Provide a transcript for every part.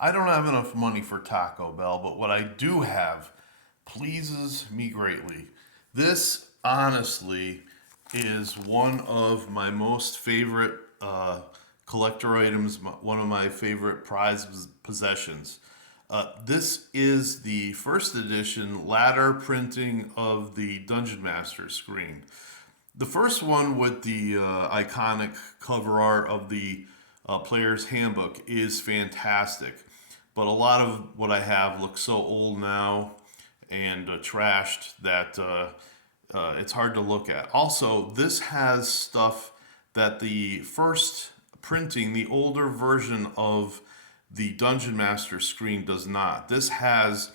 I don't have enough money for Taco Bell, but what I do have pleases me greatly. This honestly is one of my most favorite collector items, one of my favorite prized possessions. This is the first edition ladder printing of the Dungeon Master screen. The first one with the iconic cover art of the player's handbook is fantastic, but a lot of what I have looks so old now and trashed that it's hard to look at. Also, this has stuff that the first printing, the older version of the Dungeon Master screen does not. This has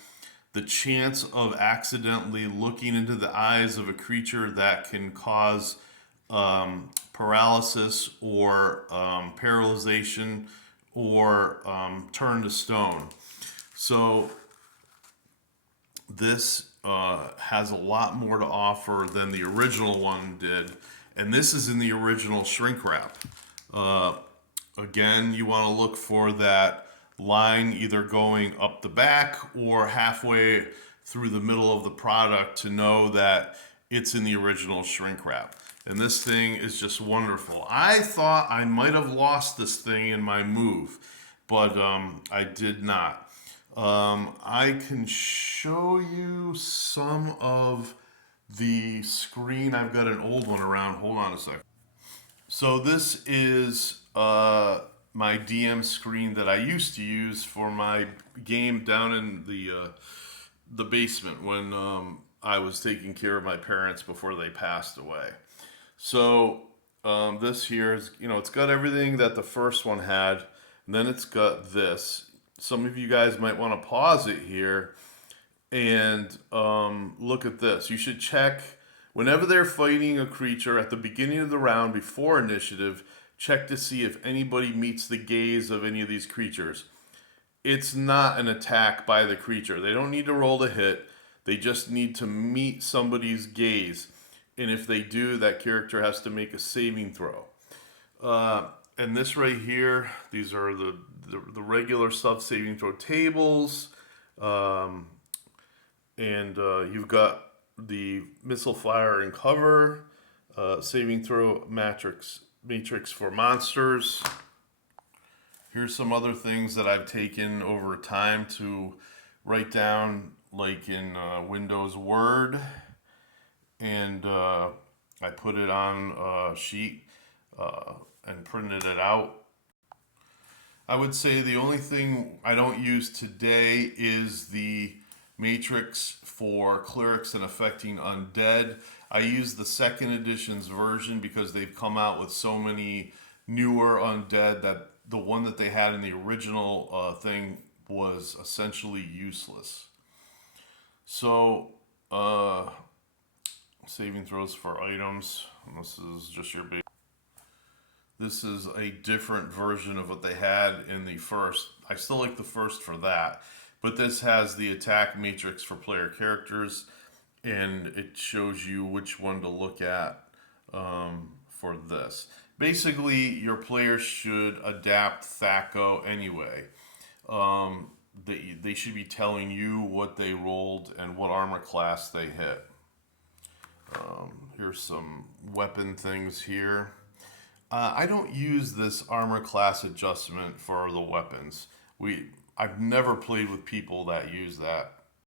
the chance of accidentally looking into the eyes of a creature that can cause paralysis or paralyzation or turn to stone. So this has a lot more to offer than the original one did, and this is in the original shrink wrap. Uh, Again, you want to look for that line either going up the back or halfway through the middle of the product to know that it's in the original shrink wrap. And this thing is just wonderful. I thought I might have lost this thing in my move, but I did not. I can show you some of the screen. I've got an old one around. Hold on a second. So this is my DM screen that I used to use for my game down in the basement when I was taking care of my parents before they passed away. So this here is, it's got everything that the first one had, and then it's got this. Some of you guys might want to pause it here and look at this. You should check whenever they're fighting a creature at the beginning of the round before initiative. Check to see if anybody meets the gaze of any of these creatures. It's not an attack by the creature. They don't need to roll to hit. They just need to meet somebody's gaze. And if they do, that character has to make a saving throw. And this right here, these are the regular stuff, saving throw tables. Um, and you've got the missile fire and cover, saving throw matrix for monsters. Here's some other things that I've taken over time to write down, like in Windows Word, and I put it on a sheet and printed it out. I would say the only thing I don't use today is the matrix for clerics and affecting undead. I use the second edition's version because they've come out with so many newer undead that the one that they had in the original thing was essentially useless. So, saving throws for items. This is just your base. This is a different version of what they had in the first. I still like the first for that, but this has the attack matrix for player characters, and it shows you which one to look at for this. Basically, your players should adapt THAC0 anyway. They should be telling you what they rolled and what armor class they hit. Here's some weapon things here. I don't use this armor class adjustment for the weapons. I've never played with people that use that.